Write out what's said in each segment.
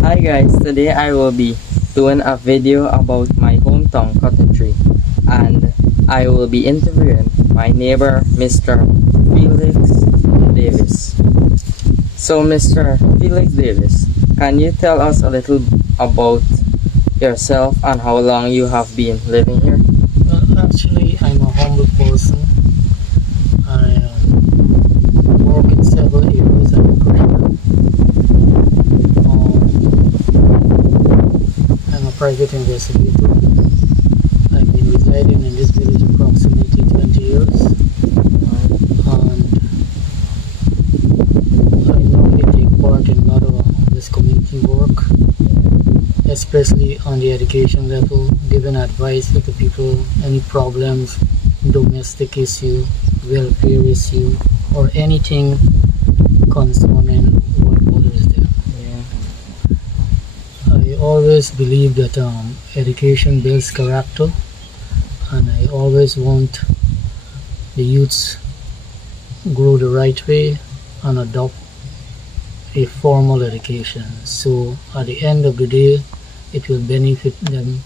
Hi guys, today I will be doing a video about my hometown Cottontree, and I will be interviewing my neighbor Mr. Felix Davis. So Mr. Felix Davis, can you tell us a little about yourself and how long you have been living here? Well, actually, I'm a humble person. I work in several areas. I'm a career. I'm a private investigator. I've been residing in this village approximately 20 years. And I normally take part in a lot of this community work, especially on the education level, giving advice to the people, any problems, domestic issue, welfare issue, or anything concerning what bothers them. I always believe that education builds character, and I always want the youths grow the right way and adopt a formal education. So at the end of the day, it will benefit them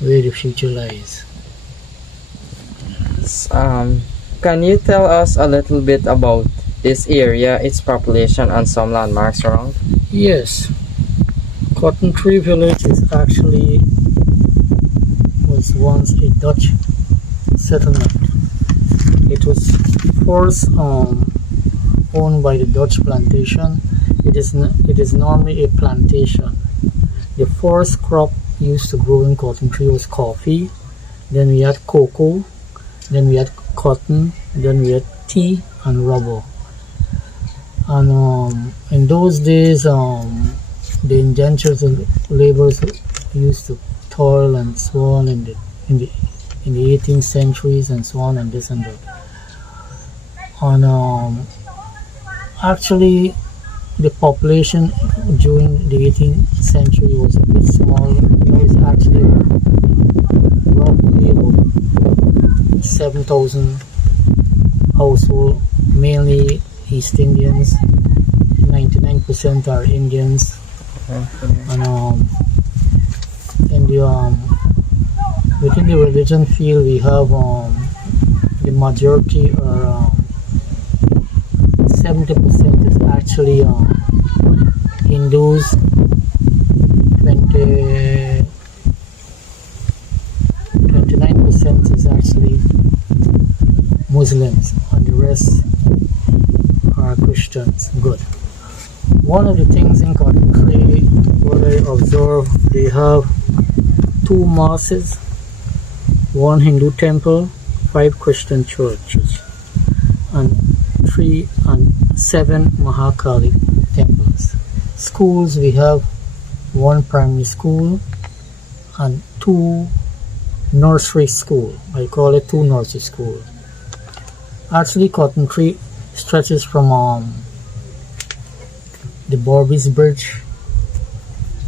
where the future lies. Can you tell us a little bit about this area, its population, and some landmarks around? Yes, Cottontree Village was once a Dutch settlement. It was first owned by the Dutch plantation. It is normally a plantation. The first crop used to grow in Cottontree was coffee. Then we had cocoa. Then we had cotton. Then we had tea and rubber. And in those days, the indentured laborers used to toil and so on in the 18th centuries and so on and this and that. And actually, the population during the 18th century was a bit small. Now it's actually roughly about 7,000 households, mainly East Indians. 99% are Indians. And within the religion field, we have the majority, or 70% is actually Hindus, 29% is actually Muslims, and the rest are Christians. Good. One of the things in Cottontree, what I observe, they have 2 mosques, 1 Hindu temple, 5 Christian churches, and 3 and 7 Mahakali temples. Schools, we have 1 primary school and 2 nursery school. I call it 2 nursery school. Actually, Cottontree stretches from the Borby's Bridge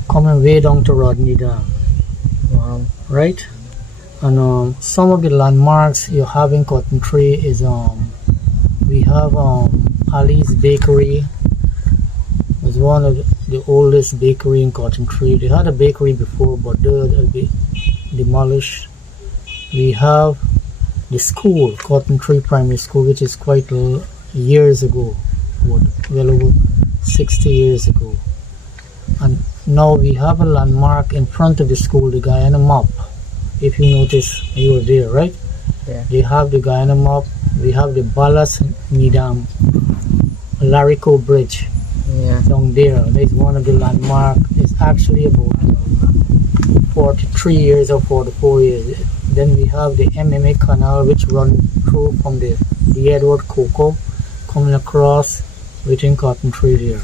coming way down to Rodney Dam. Wow. Right? And some of the landmarks you have in Cottontree is we have Ali's Bakery. It was one of the oldest bakery in Cottontree. They had a bakery before, but they'll be demolished. We have the school, Cottontree Primary School, which is quite years ago, well over 60 years ago. And now we have a landmark in front of the school, the Guyana Mop. If you notice, you were there, right? Yeah. They have the Guyana Mop. We have the Balas Nidam Larico Bridge. Yeah. Down there. That's one of the landmarks. It's actually about 43 years or 44 years. Then we have the MMA Canal, which run through from the Edward Coco, coming across within Cottontree there.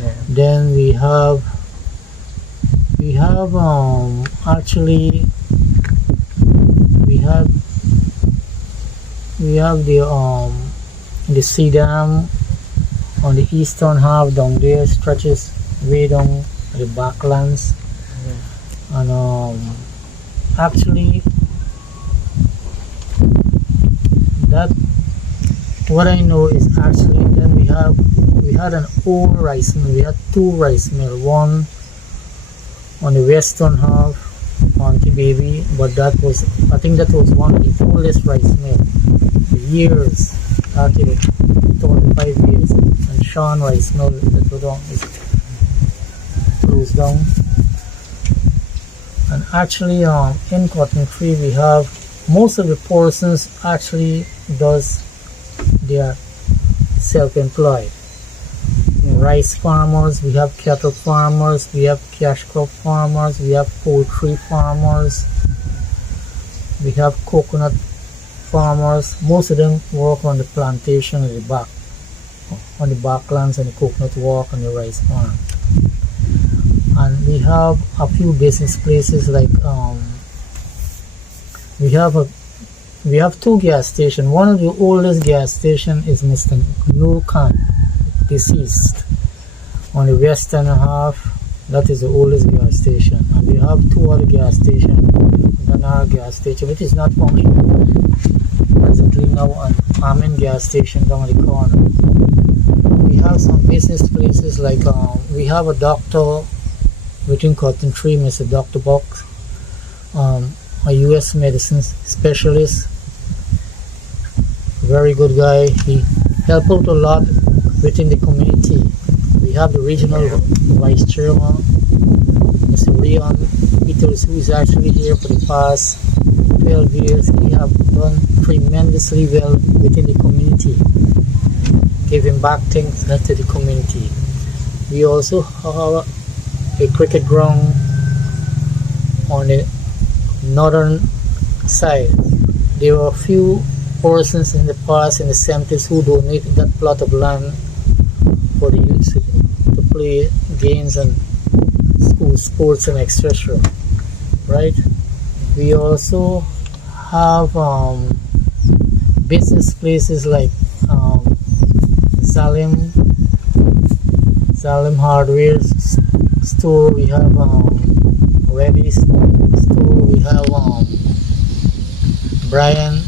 Yeah. Then we have actually we have the sea dam on the eastern half down there, stretches way down the backlands. And actually that what I know is actually then we have we had an old rice mill. We had two rice mills, one on the western half, Auntie Baby, but I think that was one of the oldest rice mill for years, started at 35 years, and Sean Rice Mill that is closed down. And actually in Cotton Tree we have most of the persons actually they are self-employed. Rice farmers, we have cattle farmers, we have cash crop farmers, we have poultry farmers, we have coconut farmers. Most of them work on the plantation on the backlands and the coconut walk and the rice farm. And we have a few business places like we have two gas stations. One of the oldest gas station is Mr. Nur Khan, deceased, on the western half. That is the oldest gas station. And we have two other gas stations, Danar gas station, which is not functional presently now, and Amin gas station down the corner. We have some business places like we have a doctor within Cotton Tree, Mr. Dr. Box, a U.S. medicine specialist, very good guy. He helped out a lot within the community. We have the regional vice chairman, Mr. Rion Peters, who is actually here for the past 12 years. He have done tremendously well within the community, giving back things to the community. We also have a cricket ground on the northern side. There were a few persons in the past, in the 70s, who donated that plot of land for the youth to play games and school sports and etc. Right? We also have business places like Zalim Hardware store. We have Reddy store. We have Brian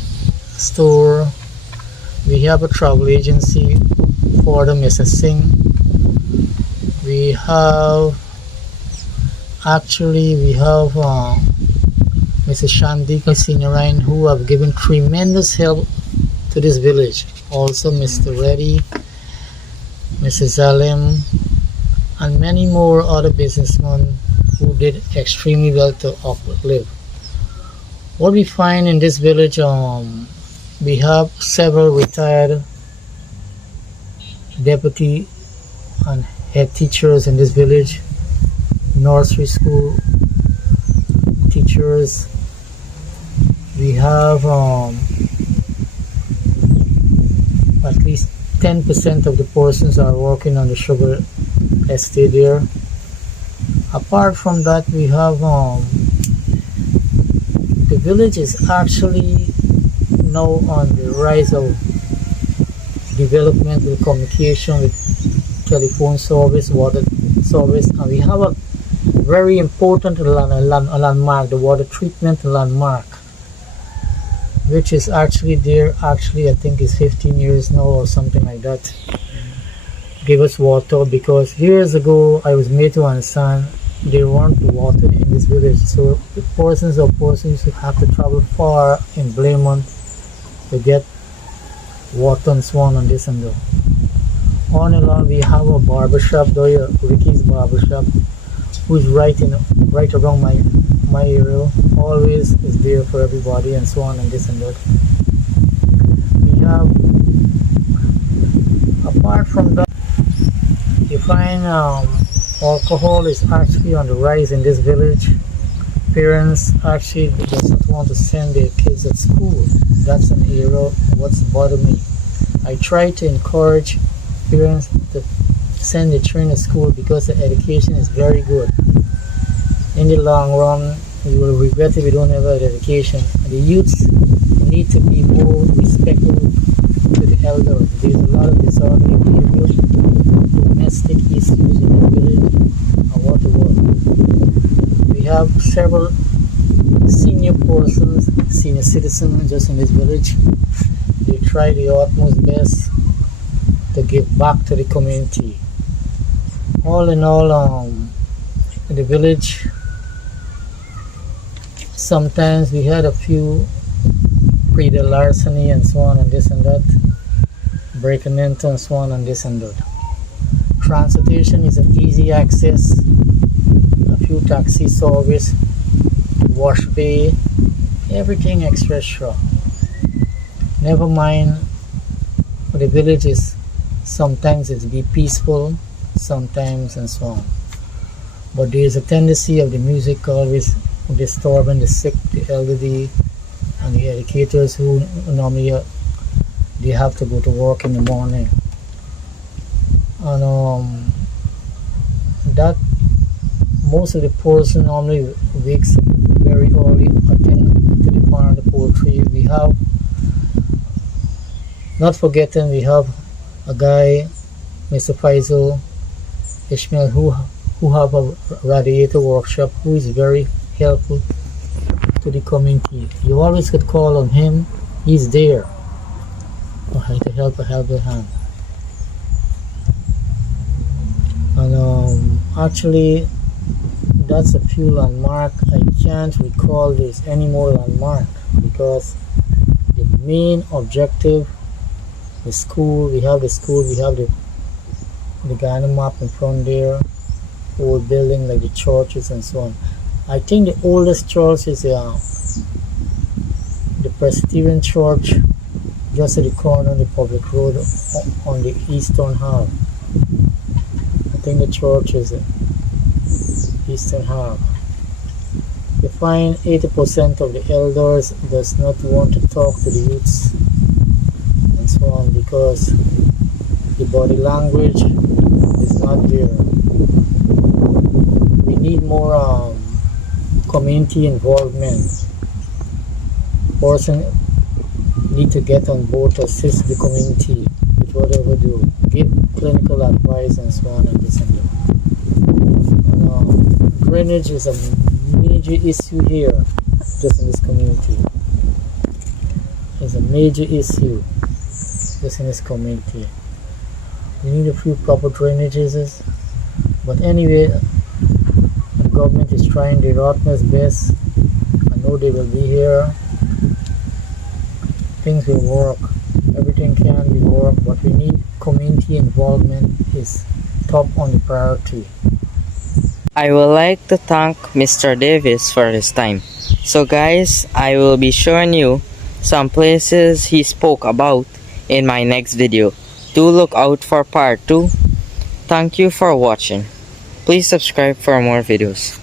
store. We have a travel agency for the Mrs. Singh. We have Mrs. Shandika Senior Ryan, who have given tremendous help to this village. Also Mr. Reddy, Mrs. Zalim, and many more other businessmen who did extremely well to uplive. What we find in this village, we have several retired deputy and head teachers in this village, nursery school teachers. We have at least 10% of the persons are working on the sugar estate there. Apart from that, we have the village is actually now on the rise of development with communication, with telephone service, water service, and we have a very important landmark, the water treatment landmark, which is actually there. Actually, I think it's 15 years now or something like that. Give us water, because years ago I was made to understand there weren't water in this village, so the persons who have to travel far in Blaymont to get water and so on and this and that. On and on, we have a barbershop there, Ricky's barbershop, who's right around my area, always is there for everybody and so on and this and that. We have, apart from that, you find alcohol is actually on the rise in this village. Parents actually doesn't want to send their kids at school. That's an area what's bothered me. I try to encourage parents to send their children to school because the education is very good. In the long run, you will regret if you don't have an education. The youths need to be more respectful to the elders. There's a lot of disorderly behavior, domestic issues in the village, and what the world. We have several senior persons, senior citizens just in this village. They try the utmost best to give back to the community. All in all, in the village, sometimes we had a few pretty larceny and so on and this and that, breaking into and so on and this and that. Transportation is an easy access, a few taxi service, wash bay, everything extra. Never mind, the village is sometimes it's be peaceful, sometimes and so on. But there is a tendency of the music always disturbing the sick, the elderly, and the educators who normally they have to go to work in the morning. And that most of the person normally wakes up very early, attend to the farm, the poultry. We have, not forgetting, we have a guy, Mr. Faisal Ishmael, who have a radiator workshop, who is very helpful to the community. You always could call on him, he's there to help a helping hand. And actually, that's a few landmark. I can't recall there's any more landmark because the main objective, the school, we have the Ghana map in front there, old building like the churches and so on. I think the oldest church is the Presbyterian Church, just at the corner of the public road on the eastern half. I think the church is the eastern half. You find 80% of the elders does not want to talk to the youths and so on because the body language is not there. We need more community involvement. Person need to get on board to assist the community with whatever they do, give clinical advice and so on and this and that. And, drainage is a major issue here, just in this community. It's a major issue just in this community. We need a few proper drainages, but anyway, the government is trying their utmost best. I know they will be here. Things will work. Everything can be worked, but we need community involvement is top on the priority. I would like to thank Mr. Davis for his time. So guys, I will be showing you some places he spoke about in my next video. Do look out for part 2. Thank you for watching. Please subscribe for more videos.